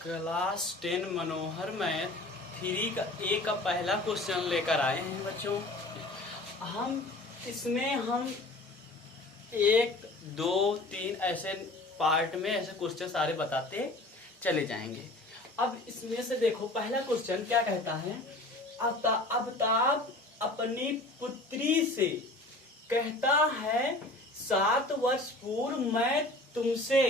Class 10 मनोहर math 3 का ए का पहला क्वेश्चन लेकर आए हैं बच्चों। हम एक दो तीन ऐसे पार्ट में ऐसे क्वेश्चन सारे बताते चले जाएंगे। अब इसमें से देखो पहला क्वेश्चन क्या कहता है। अब्ताब अपनी पुत्री से कहता है 7 वर्ष पूर्व मैं तुमसे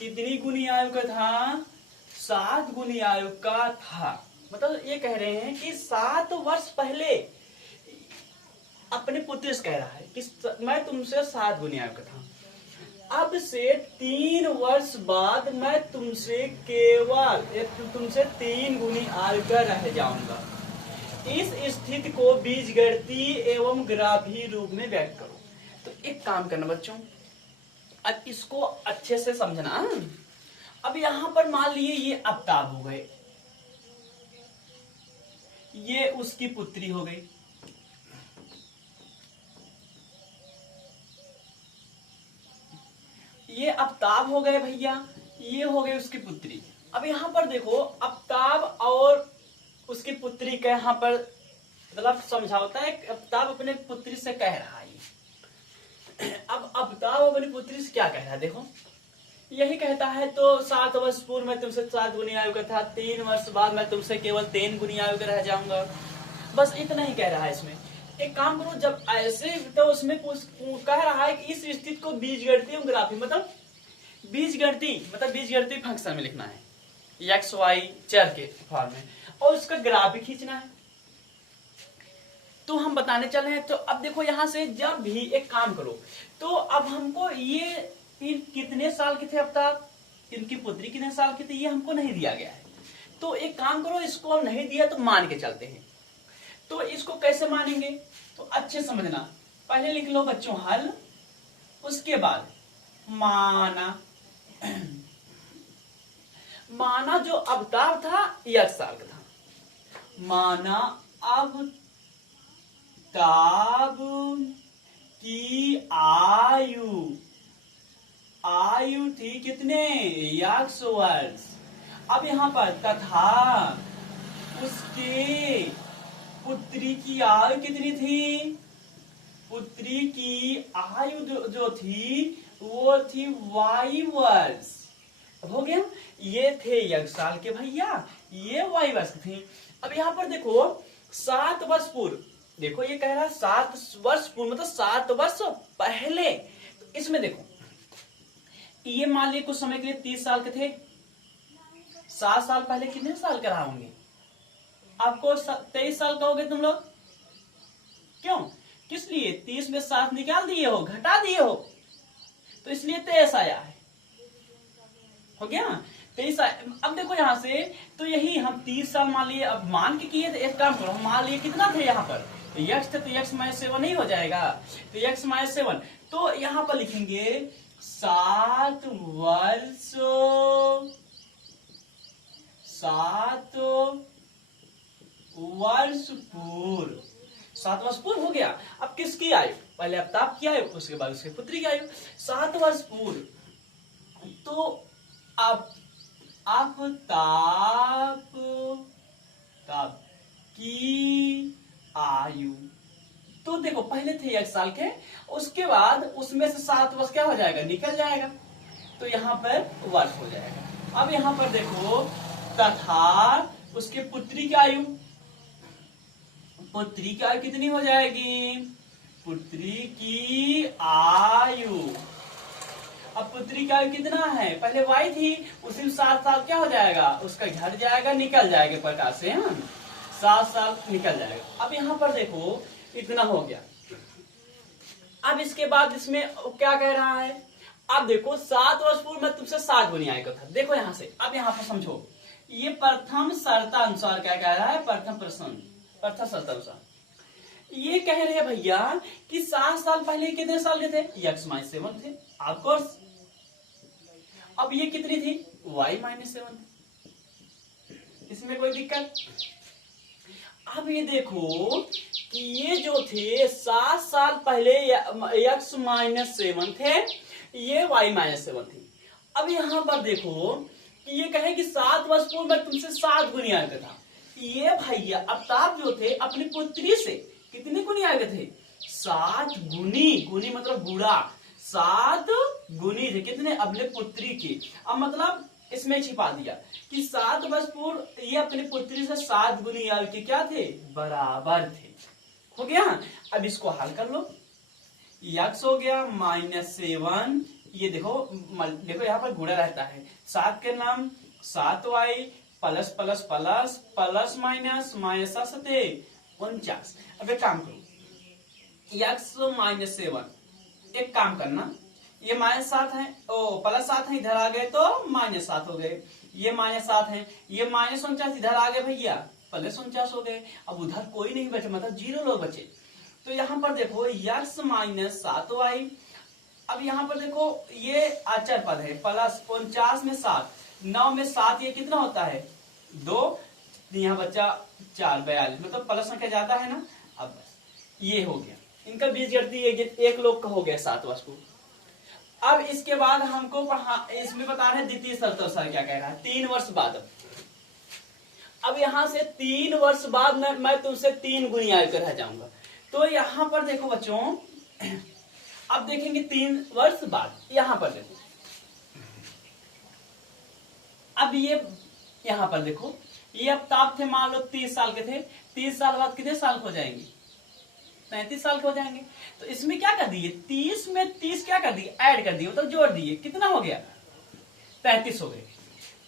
कितनी गुनी आयु का था, 7 गुनी आयु का था। मतलब ये कह रहे हैं कि 7 वर्ष पहले अपने पुत्र से कह रहा है कि मैं तुमसे 7 गुनी आयु का था। अब से 3 वर्ष बाद मैं तुमसे 3 गुनी आयु का रह जाऊंगा। इस स्थिति को बीजगणितीय एवं ग्राफीय रूप में व्यक्त करो। तो एक काम करना बच्चों, अब इसको अच्छे से समझना। अब यहां पर मान लिए ये अब्ताब हो गए, ये उसकी पुत्री हो गई, ये अब्ताब हो गए भैया, ये हो गई उसकी पुत्री। अब यहां पर देखो अब्ताब और उसकी पुत्री का यहां पर मतलब समझाता है। अब्ताब अपने पुत्री से कह रहा है। अब अब्ताब अपनी पुत्री से क्या कह रहा है देखो, यही कहता है तो 7 वर्ष पूर्व मैं तुमसे 7 गुनी आयु का था, 3 वर्ष बाद मैं तुमसे केवल 3 गुनी आयु का रह जाऊंगा। बस इतना ही कह रहा है इसमें। एक काम करो, जब ऐसे तो उसमें कह रहा है कि इस स्थिति को बीजगणितीय ग्राफी मतलब बीजगणितीय फंक्शन में लिखना है, एक्स वाई चर के फॉर्म में, और उसका ग्राफ भी खींचना है। तो हम बताने चले हैं। तो अब देखो यहां से जब भी एक काम करो, तो अब हमको ये कितने साल के थे अब्ताब, इनकी पुत्री कितने साल की थी, ये हमको नहीं दिया गया है। तो एक काम करो, इसको नहीं दिया तो मान के चलते हैं। तो इसको कैसे मानेंगे तो अच्छे समझना। पहले लिख लो बच्चों हल, उसके बाद माना जो अब्ताब था 1 साल का था। माना अब्ताब की आयु थी कितने, 1 वर्ष। अब यहां पर तथा उसके पुत्री की आयु कितनी थी, पुत्री की आयु जो थी वो थी y वर्ष। हो गया, ये थे 1 साल के भैया, ये y वर्ष थी। अब यहां पर देखो 7 वर्ष पूर्व, देखो ये कह रहा है 7 वर्ष पूर्व मतलब 7 वर्ष पहले। तो इसमें देखो ये मान लिया कुछ समय के लिए 30 साल के थे। 7 साल पहले कितने साल का होंगे, आपको 23 साल का हो गए तुम लोग। क्यों, किस लिए, 30 में 7 निकाल दिए हो, घटा दिए हो, तो इसलिए 23 आया है। हो गया 23। अब देखो यहां से तो यही हम 30 साल मान लिए। अब मान के किए तो एक काम करो, हम मान लिए कितना थे यहाँ पर, तो x थे तो x - 7 नहीं हो जाएगा, तो x - 7। तो यहां पर लिखेंगे 7 वर्ष पूर्व, 7 वर्ष पूर्व हो गया। अब किसकी आयु, पहले अब्ताब की आयु, उसके बाद उसकी पुत्री की आयु, 7 वर्ष पूर्व। तो अब अब्ताब की आयु तो देखो पहले थे 1 साल के, उसके बाद उसमें से 7 वर्ष क्या हो जाएगा, निकल जाएगा, तो यहाँ पर वर्ष हो जाएगा। अब यहाँ पर देखो तथा उसके पुत्री की आयु, पुत्री की आयु कितनी हो जाएगी, पुत्री की आयु, अब पुत्री की आयु कितना है, पहले y थी, उसी में 7 साल क्या हो जाएगा, उसका घट जाएगा, निकल जाएगा प्रकार से, 7 साल निकल जाएगा। अब यहाँ पर देखो इतना हो गया। अब इसके बाद इसमें क्या कह रहा है, अब देखो 7 वर्ष पूर्व मैं तुमसे 7 गुनी आयु का था। देखो यहां से, अब यहाँ पर समझो, ये प्रथम शर्तानुसार क्या कह रहा है, प्रथम शर्तानुसार ये कह रहे हैं भैया कि 7 साल पहले कितने साल के थे, x - 7 थे ऑफकोर्स। अब ये कितनी थी, y - 7 थी, इसमें कोई दिक्कत। अब ये देखो कि ये जो थे 7 साल पहले x - 7 थे, ये y - 7 थी। अब यहां पर देखो कि ये कहे कि 7 वर्ष पूर्व मैं तुमसे 7 गुनी आगे था। ये भैया आफ्ताब जो थे अपनी पुत्री से कितने गुनी आगे थे? 7 गुनी। गुनी मतलब गुणा, 7 गुनी थे कितने? अपने पुत्री के। अब मतलब इसमें छिपा दिया कि 7 वर्ष पूर्व ये अपनी पुत्री से 7 गुनी आयु के क्या थे? बराबर थे। हो गया। अब इसको हल कर लो। x हो गया -7, ये देखो देखो यहाँ पर गुणा रहता है, 7 के नाम 7y plus plus plus plus minus minus 49। अब एक काम करो, x -7, एक काम करना, ये -7 है, ओ +7 है, इधर आ गए तो -7 हो गए, ये -7 है, ये -49 इधर आ गए भैया +49 हो गए। अब उधर कोई नहीं बचे, मतलब 0 लोग बचे। तो यहाँ पर देखो x -7y, अब यहाँ पर देखो ये अचर पद है, +49 में 7, 9 में 7, ये कितना होता है? 2, यहाँ बच्चा 4, 42, मतलब प्लस संख्या ज्यादा है ना। अब बस ये हो गया, इनका बीजगणितीय एक लोग का हो गया 7 वर्ष को। अब इसके बाद हमको इसमें बता रहे हैं द्वितीय सर क्या कह रहा है, 3 वर्ष बाद। अब यहां से 3 वर्ष बाद मैं तुमसे 3 गुनी आयु कर रह जाऊंगा। तो यहां पर देखो बच्चों, अब देखेंगे 3 वर्ष बाद, यहां पर देखो, अब ये यहां पर देखो, ये आफ्ताब थे मान लो 30 साल के थे, 30 साल बाद कितने साल हो जाएंगे? 35 साल के हो जाएंगे। तो इसमें क्या कर दिए, 30 में 30 क्या कर दिए? ऐड कर दिए, मतलब जोड़ दिए, कितना हो गया? 33 हो गए।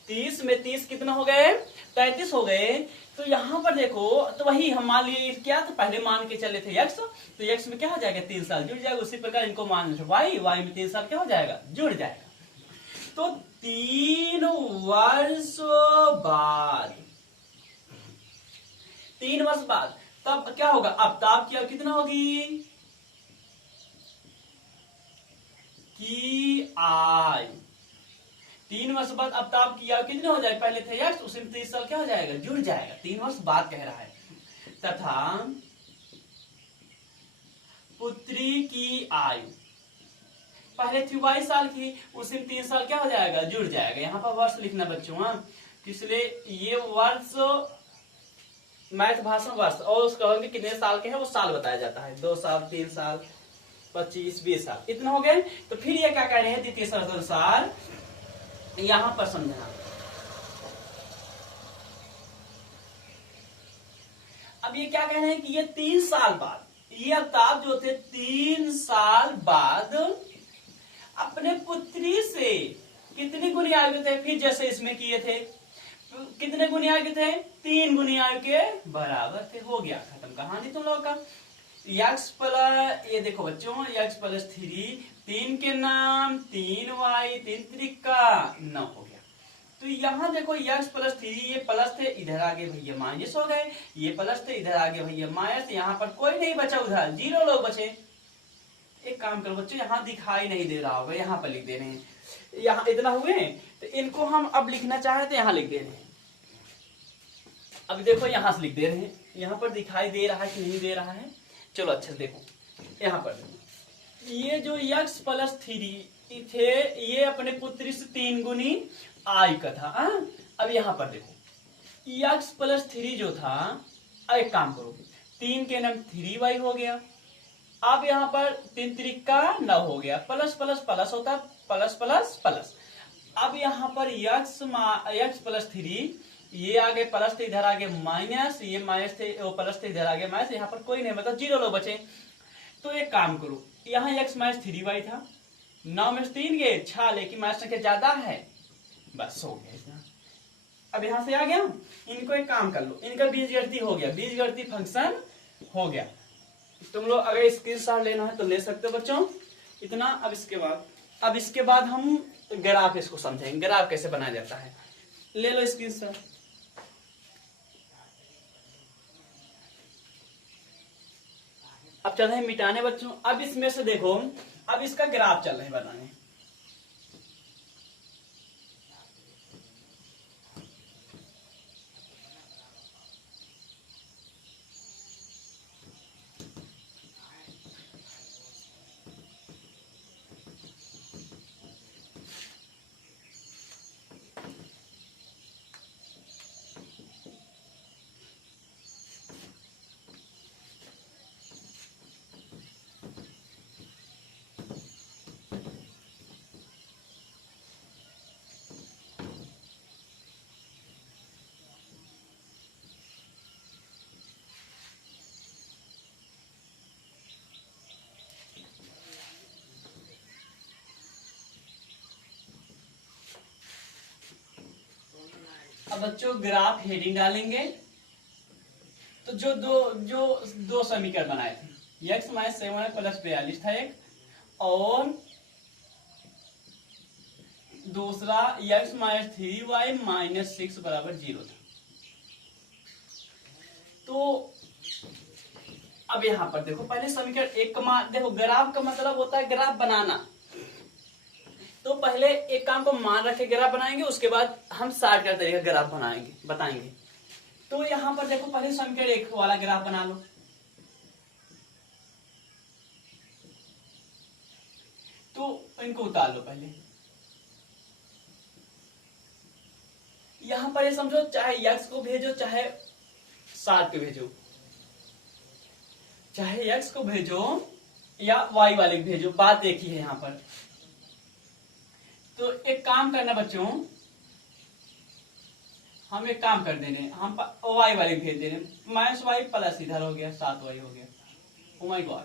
30 में 30 कितना हो गए? 33 हो गए। तो यहां पर देखो, तो वही हम मान लिए क्या था, पहले मान के चले थे x, तो x में क्या हो जाएगा? 3 साल जुड़ जाएगा। उसी प्रकार इनको मान y में 3 साल क्या हो जाएगा? जुड़ जाएगा। तो 3 वर्ष बाद, 3 वर्ष बाद तब क्या होगा? आफ्ताब की आयु कितना होगी? की आयु 3 वर्ष बाद आफ्ताब की आयु कितने हो जाए? पहले थे x, उसी में 30 साल क्या हो जाएगा? जुड़ जाएगा। 3 वर्ष बाद कह रहा है। तथा पुत्री की आयु पहले थी 22 साल की, उसी में 3 साल क्या हो जाएगा? जुड़ जाएगा। यहाँ पर वर्ष लिखना बच्चों, हाँ, इसलिए ये वर्ष मैथ भाषा वर्ष, और उसका कहोगे कितने साल के हैं वो साल बताया जाता है, 2 साल 3 साल 25 20 साल इतना हो गए। तो फिर ये क्या कह रहे हैं? द्वितीय शर्त अनुसार यहां पर समझना, अब ये क्या कह रहे हैं कि ये 3 साल बाद, ये आफ्ताब जो थे 3 साल बाद अपने पुत्री से कितनी गुनी आयु थे? फिर जैसे इसमें किए थे, कितने गुनी आयु थे? 3 गुनी आयु के बराबर थे। हो गया, खत्म कहानी तुम लोग का। x प्लस, ये देखो बच्चों, x + 3, 3 के नाम 3y, 3 त्रिका 9 हो गया। तो यहाँ देखो x + 3, ये प्लस थे, इधर आगे भैया माइनस हो गए, ये प्लस थे, इधर आगे भैया माइनस, यहाँ पर कोई नहीं बचा, उधर 0 लोग बचे। एक काम करो बच्चों, यहाँ दिखाई नहीं दे रहा होगा, यहाँ पर लिख दे रहे हैं, यहाँ इतना हुए, तो इनको हम अब लिखना चाहे तो यहाँ लिख दे रहे हैं। अब देखो यहाँ से लिख दे रहे हैं, यहाँ पर दिखाई दे रहा है कि नहीं दे रहा है? चलो अच्छा देखो, यहाँ पर देखो, ये जो x + 3 थे, ये अपने पुत्री से 3 गुनी आयु का था। अब यहाँ पर देखो x + 3 जो था, एक काम करो, 3 के नाम 3y हो गया। अब यहाँ पर 3 त्रिका 9 हो गया, प्लस प्लस प्लस होता है, प्लस प्लस प्लस। अब यहाँ पर x + 3, ये आगे प्लस थे, इधर आगे माइनस, ये माइनस थे, प्लस थे, इधर आगे माइनस, यहाँ पर कोई नहीं, मतलब 0 लोग बचे। तो एक काम करो, यहाँ x - 3y था, 9 में 3 गए 6, लेकिन माइनस संख्या ज्यादा है, बस हो गया इतना। अब यहाँ से आ गया, इनको एक काम कर लो, इनका बीजगणितीय हो गया, बीजगणितीय फंक्शन हो गया। तुम लोग अगर स्क्रीनशॉट लेना है तो ले सकते हो बच्चों, इतना। अब इसके बाद हम ग्राफ इसको समझेंगे, ग्राफ कैसे बनाया जाता है। ले लो स्क्रीनशॉट। अब चल रहे हैं मिटाने बच्चों। अब इसमें से देखो, अब इसका ग्राफ चल रहे हैं बनाने। अब बच्चों ग्राफ हेडिंग डालेंगे। तो जो दो समीकरण बनाए थे, x माइनस 7y प्लस 42 था एक, और दूसरा x माइनस 3y माइनस 6 बराबर 0 था। तो अब यहां पर देखो, पहले समीकरण एक का मान देखो, ग्राफ का मतलब होता है ग्राफ बनाना। तो पहले एक काम को मान रख के ग्राफ बनाएंगे, उसके बाद हम साठ का तरीका ग्राफ बताएंगे। तो यहां पर देखो, पहले समीकरण एक वाला ग्राफ बना लो। तो इनको उतार लो पहले। यहां पर ये समझो, चाहे x को भेजो चाहे 60 को भेजो, चाहे x को भेजो या y वाले को भेजो, बात एक ही है यहां पर। तो एक काम करना बच्चों, हम एक काम कर देने, हम y वाले को भेज देने, माइनस वाई प्लस इधर हो गया 7y हो गया। ओ माय गॉड,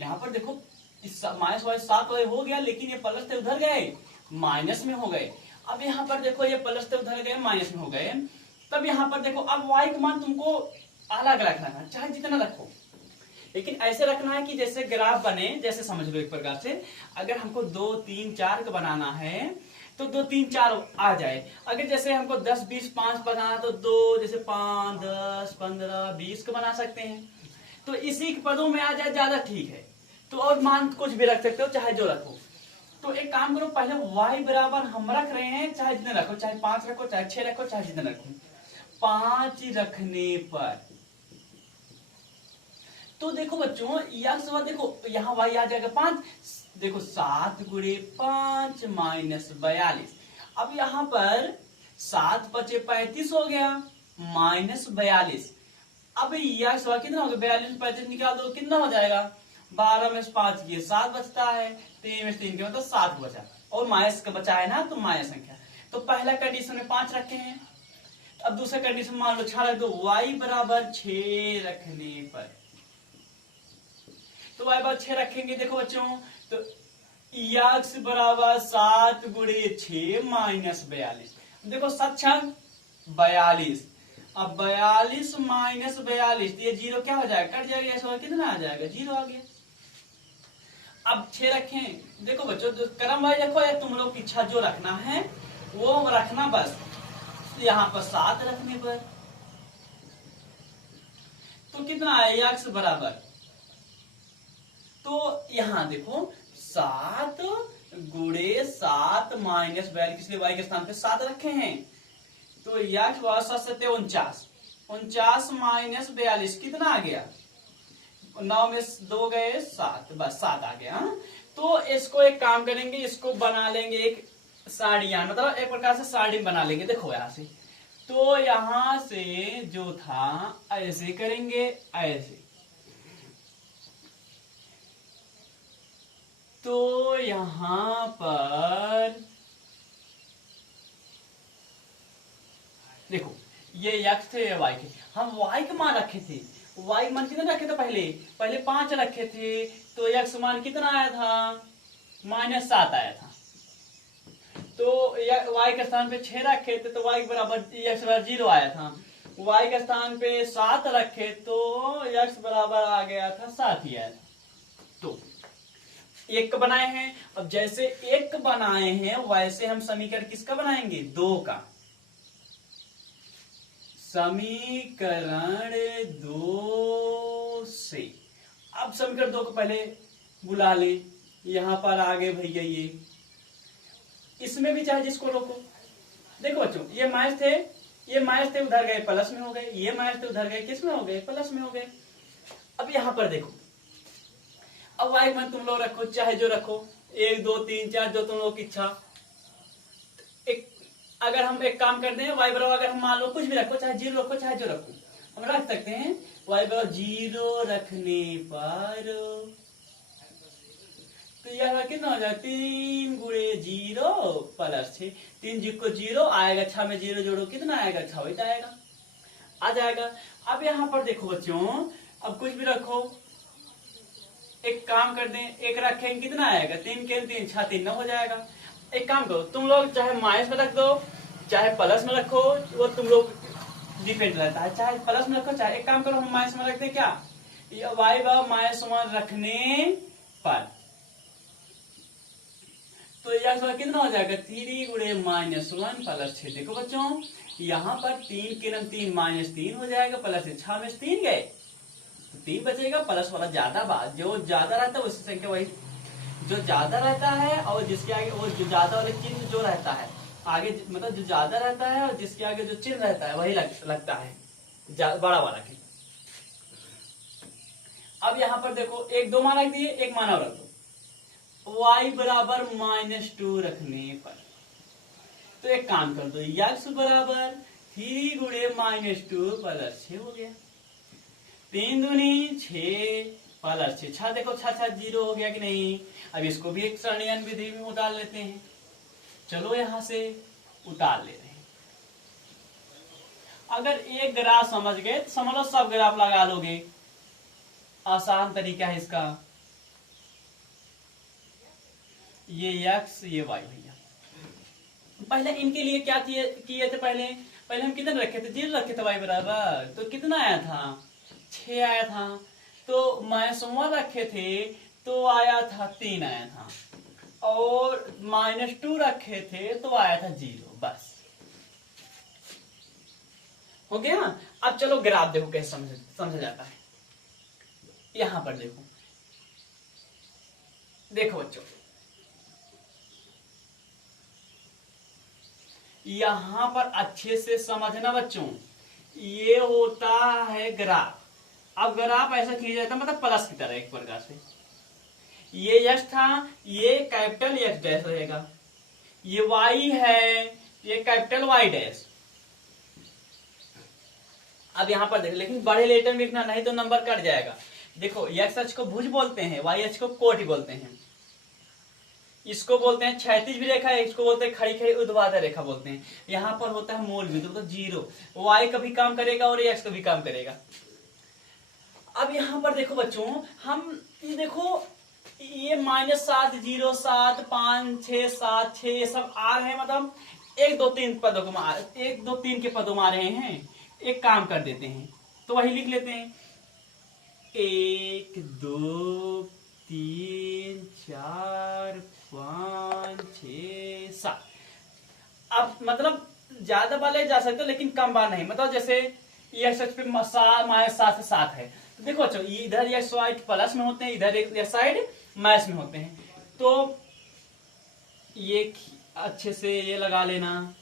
यहां पर देखो माइनस वाई 7y हो गया, लेकिन ये प्लस थे उधर गए माइनस में हो गए। अब यहाँ पर देखो, ये प्लस थे उधर गए माइनस में हो गए। तब यहाँ पर देखो, अब y का मान तुमको अलग रखना है, चाहे जितना रखो, लेकिन ऐसे रखना है कि जैसे ग्राफ बने, जैसे समझ लो एक प्रकार से, अगर हमको 2 3 4 का बनाना है तो 2 3 4 आ जाए। अगर जैसे हमको 10 20 5 बनाना तो 2 जैसे 5 10 15 20 का बना सकते हैं। तो इसी के पदों में आ जाए ज्यादा ठीक है। तो और मान कुछ भी रख सकते हो, चाहे जो रखो। तो एक काम करो, पहले y बराबर हम रख रहे हैं, चाहे जितने रखो, चाहे 5 रखो चाहे 6 रखो चाहे जितने रखो। 5 रखने पर तो देखो बच्चों, यह देखो यहाँ y आ जाएगा 5। देखो 7 गुणे 5 माइनस 42। अब यहाँ पर 7 बचे 35 हो गया माइनस 42। अब यह कितना हो गया, 42 35 निकाल दो, कितना हो जाएगा, 12 में 5 किए 7 बचता है, 3 में 3 के मतलब 7 बचा, और माइनस का बचा है ना, तो माइनस संख्या। तो पहला कंडीशन में 5 रखे हैं। अब दूसरा कंडीशन मान लो 6 रख दो, y बराबर 6 रखने पर। तो y बराबर 6 रखेंगे, देखो बच्चों, तो x बराबर 7 गुणे 6 माइनस 42। देखो 7 6 42। अब 42 माइनस 42, ये 0 क्या हो जाएगा, कट जाएगा, ऐसा कितना आ जाएगा, 0 आ गया। अब 6 रखें, देखो बच्चों क्रम वाइज रखो, या तुम लोग की इच्छा जो रखना है वो रखना बस। यहाँ पर 7 रखने पर तो कितना है, x बराबर, तो यहाँ देखो 7 गुणे 7 माइनस 42, इसलिए y के स्थान पे 7 रखे हैं। तो x बराबर 7 49, 49 माइनस 42 कितना आ गया, 9 में 2 गए 7, बस 7 आ गया। तो इसको एक काम करेंगे, इसको बना लेंगे एक साड़ियां, मतलब एक प्रकार से साड़ी बना लेंगे। देखो यहां से, तो यहां से जो था ऐसे करेंगे, ऐसे, तो यहां पर देखो ये x थे ये y थे, हम y का मान रखे थे, y मान कितना रखे थे, पहले 5 रखे थे, तो x मान कितना आया था, माइनस 7 आया था। तो y के स्थान पे 6 रखे थे, तो y बराबर x बराबर 0 आया था। y के स्थान पे 7 रखे तो x बराबर आ गया था 7 ही आया था। तो एक का बनाए हैं, अब जैसे एक का बनाए हैं वैसे हम समीकरण किसका बनाएंगे, 2 का। समीकरण 2 से, अब समीकरण 2 को पहले बुला ले, यहां पर आ गए भैया, ये इसमें भी चाहे जिसको रोको। देखो बच्चों, ये माइनस थे उधर गए प्लस में हो गए, ये माइनस थे उधर गए किस में हो गए, प्लस में हो गए। अब यहां पर देखो, अब y में तुम लोग रखो, चाहे जो रखो, 1 2 3 4 जो तुम लोग की इच्छा। एक अगर हम एक काम करते हैं, y बराबर अगर हम मान लो कुछ भी रखो, चाहे 0 रखो चाहे जो रखो, हम रख सकते हैं। y बराबर 0 रखने पर तो यह कितना हो जाएगा, 3 गुणे 0 प्लस 6, 3 को 0 आएगा, 6 में 0 जोड़ो कितना आएगा, 6 आएगा, आ जाएगा। अब यहाँ पर देखो बच्चों, अब कुछ भी रखो, एक काम कर दें, एक रखें कितना आएगा, 3 के 3 6 3 9 हो जाएगा। एक काम करो तुम लोग, चाहे माइनस में रख दो चाहे प्लस में रखो वो तुम लोग डिपेंड रहता है, चाहे प्लस में रखो चाहे, एक काम करो हम माइनस में रखते क्या, ये वाई बार -1 रखने पर तो यह कितना हो जाएगा 3 गुणे -1 प्लस 6। देखो बच्चों यहाँ पर 3 के 3 -3 हो जाएगा, प्लस 6 में 3 गए तो 3 बचेगा, प्लस वाला ज्यादा बात, जो ज्यादा रहता है उसकी संख्या वही जो ज्यादा रहता है, और जिसके आगे वो जो ज्यादा वाले चिन्ह जो रहता है आगे, मतलब जो ज्यादा रहता है और जिसके आगे जो चिन्ह रहता है वही लगता है बड़ा वाला के। अब यहाँ पर देखो एक 2 मान रख दिए, एक माना रख दो, y बराबर -2 रखने पर तो एक काम कर दो, x बराबर 3 गुणे -2 प्लस 6 हो गया, 3 दूनी 6 प्लस 6, देखो 6 0 हो गया कि नहीं। अब इसको भी एक सरणियन विधि में उतार लेते हैं, चलो यहां से उतार ले रहे हैं। अगर एक ग्राफ समझ गए तो समझ लो सब ग्राफ लगा लोगे, आसान तरीका है इसका। ये x ये y भैया, पहले इनके लिए क्या किए थे, पहले हम कितने रखे थे, 0 रखे थे y बराबर, तो कितना आया था 6 आया था, तो -1 रखे थे तो आया था 3 आया था, और -2 रखे थे तो आया था 0, बस हो गया। अब चलो ग्राफ देखो कैसे समझा जाता है। यहां पर देखो बच्चों, यहां पर अच्छे से समझना बच्चों, ये होता है ग्राफ। अब ग्राफ ऐसा खींचा जाता है मतलब प्लस की तरह एक प्रकार से, ये यश था, ये कैपिटल एक्स डैश रहेगा, ये वाई है, ये कैपिटल वाई डैश। अब यहां पर देखो, लेकिन बड़े लेटर में लिखना, नहीं तो नंबर कट जाएगा। देखो एक्स अक्ष को भुज बोलते हैं, वाई अक्ष को कोटि बोलते हैं, इसको बोलते हैं क्षैतिज भी रेखा, इसको बोलते हैं खड़ी खड़ी ऊर्ध्वाधर रेखा बोलते हैं। यहाँ पर होता है मूल बिंदु, तो 0, वाई का भी काम करेगा और एक्स का भी काम करेगा। अब यहाँ पर देखो बच्चों, हम ये देखो ये -7 0 7 5 6 7 6 सब आ रहे हैं, मतलब 1 2 3 पदों को 1 2 3 के पदों में आ रहे हैं। एक काम कर देते हैं तो वही लिख लेते हैं, 1 2 3 4 5 6 7। अब मतलब ज्यादा बार ले जा सकते हो लेकिन कम बार नहीं, मतलब जैसे ये सच पे -7 से 7 है, तो देखो अच्छा इधर ये साइड प्लस में होते हैं, इधर ये साइड माइनस में होते हैं, तो ये अच्छे से ये लगा लेना।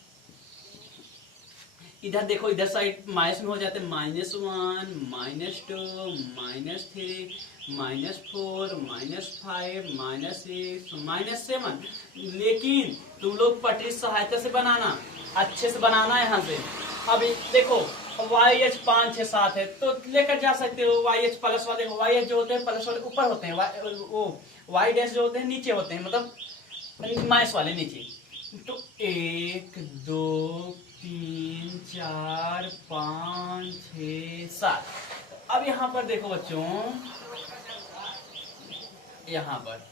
इधर देखो इधर साइड माइनस में हो जाते हैं, -1 -2 -3 -4 -5 -6 -7। लेकिन तुम लोग पटरी सहायता से बनाना, अच्छे से बनाना यहाँ से। अब देखो वाई एच 5 6 7 है तो लेकर जा सकते हो, वाई एच प्लस वाले, वाई एच जो होते हैं प्लस वाले ऊपर होते हैं, वाई डैश जो होते हैं नीचे होते हैं, मतलब माइनस वाले नीचे। तो 1 2 3 4 5 6 7। अब यहाँ पर देखो बच्चों, यहाँ पर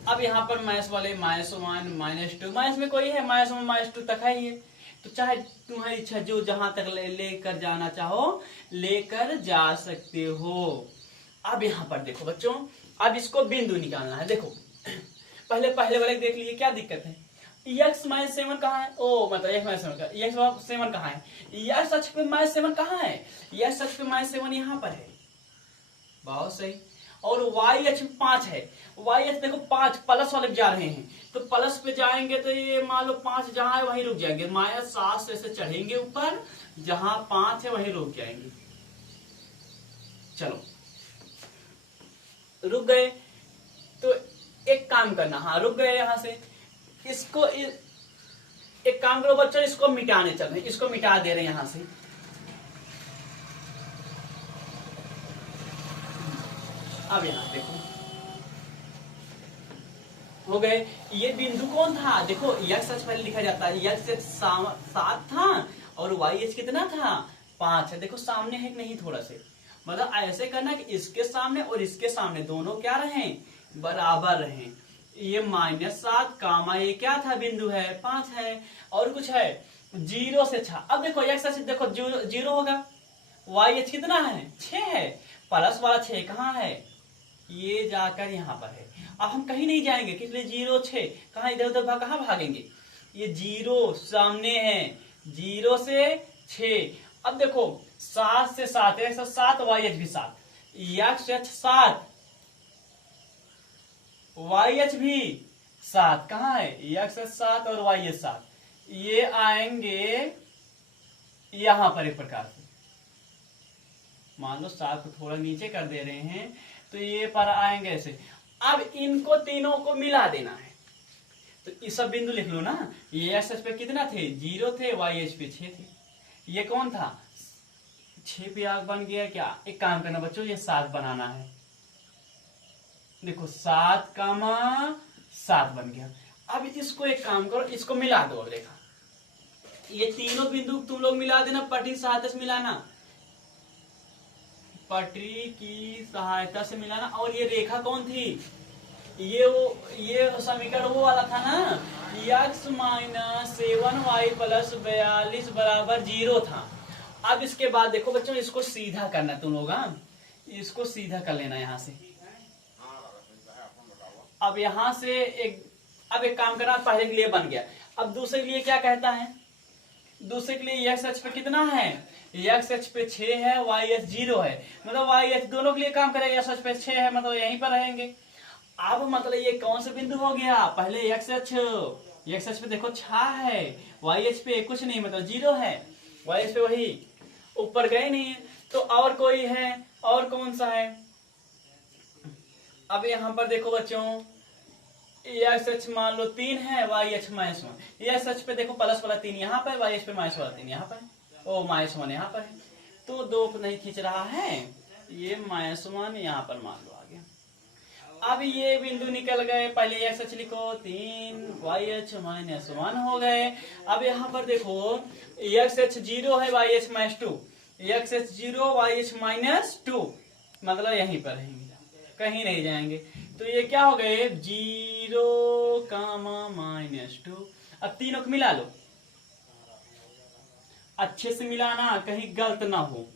अब यहाँ पर माइनस वाले -1 -2, माइनस में कोई है -1 -2 तक है ये, तो चाहे तुम्हारी इच्छा जो जहां तक लेकर जाना चाहो लेकर जा सकते हो। अब यहाँ पर देखो बच्चों, अब इसको बिंदु निकालना है। देखो पहले वाले देख लीजिए क्या दिक्कत है, x -7 कहाँ है, ओ मतलब x -7 कहाँ है, x अक्ष पे -7 कहाँ है, x अक्ष पे -7 यहाँ पर है, बहुत सही। और y अक्ष 5 है, y अक्ष देखो 5 प्लस वाले जा रहे हैं, तो प्लस पे जाएंगे तो ये मान लो 5 जहां है वहीं रुक जाएंगे, -7 से चढ़ेंगे ऊपर, जहां 5 है वहीं रुक जाएंगे। चलो रुक गए तो एक काम करना, हाँ रुक गए यहां से, इसको एक काम करो बच्चों, इसको मिटाने चल रहे, इसको मिटा दे रहे हैं यहां से। अब यहां देखो हो गए, ये बिंदु कौन था, देखो x अक्ष पहले लिखा जाता है, x 7 था और y अक्ष कितना था 5 है। देखो सामने है कि नहीं, थोड़ा से मतलब ऐसे करना कि इसके सामने और इसके सामने दोनों क्या रहे, बराबर रहे। ये -7 कामा ये क्या था बिंदु है 5 है, और कुछ है 0 से 6। अब देखो एक्स एक्सिस देखो 0 होगा, वाई एच कितना है 6 है, प्लस वाला 6 कहाँ है, ये जाकर यहाँ पर है। अब हम कहीं नहीं जाएंगे, किस लिए 0 6 कहाँ इधर उधर कहाँ भागेंगे, ये 0 सामने है, 0 से 6। अब देखो 7 से 7 7 वाई एच भी 7, एक्स एच 7 वाई एच भी 7 कहाँ है, एक्स एच 7 और वाई एच 7, ये आएंगे यहां पर एक प्रकार से। मान लो 7 को थोड़ा नीचे कर दे रहे हैं तो ये पर आएंगे ऐसे। अब इनको तीनों को मिला देना है, तो ये सब बिंदु लिख लो ना। ये एक्स एच पे कितना थे 0 थे, वाई एच पे 6 थे, ये कौन था 6 पे आग बन गया क्या। एक काम करना बच्चों, ये 7 बनाना है, देखो 7 कामा 7 बन गया। अब इसको एक काम करो, इसको मिला दो। अब देखा ये तीनों बिंदु तुम लोग मिला देना, पटरी सहायता से मिलाना, पटरी की सहायता से मिलाना। और ये रेखा कौन थी, ये समीकरण वो वाला था ना, x माइनस 7y प्लस 42 बराबर 0 था। अब इसके बाद देखो बच्चों, इसको सीधा करना तुम लोग, इसको सीधा कर लेना यहाँ से। अब यहाँ से अब एक काम करना, पहले के लिए बन गया, अब दूसरे के लिए क्या कहता है, दूसरे के लिए एक्स एच पे कितना है, एक्स एच पे 6 है, वाई एच 0 है, मतलब वाई एच दोनों के लिए काम करेगा, एक्स एच पे 6 है मतलब यहीं पर रहेंगे। अब मतलब ये कौन सा बिंदु हो गया, पहले एक्स एच पे देखो 6 है, वाई एच पे कुछ नहीं मतलब 0 है, वाई एच पे वही ऊपर गए नहीं है। तो और कोई है, और कौन सा है, अब यहाँ पर देखो बच्चों एक्स एच मान लो 3 है, Y H minus 1, X H पे देखो प्लस वाला 3 यहाँ पर, वाई एच पे माइनस वाला 3 यहाँ पर है, ओ माइनस 1 यहाँ पर है, तो 2 नहीं खींच रहा है, ये माइनस 1 यहाँ पर मान लो आ गया। अब ये बिंदु निकल गए, पहले एक्स एच लिखो 3, वाई एच माइनस 1 हो गए। अब यहाँ पर देखो एक्स एच 0 है, Y H minus 2, X H 0 Y H minus 2, मतलब यहीं पर रहेंगे, कहीं नहीं जाएंगे। तो ये क्या हो गए 0 कामा माइनस 2। अब तीनों को मिला लो, अच्छे से मिलाना कहीं गलत ना हो।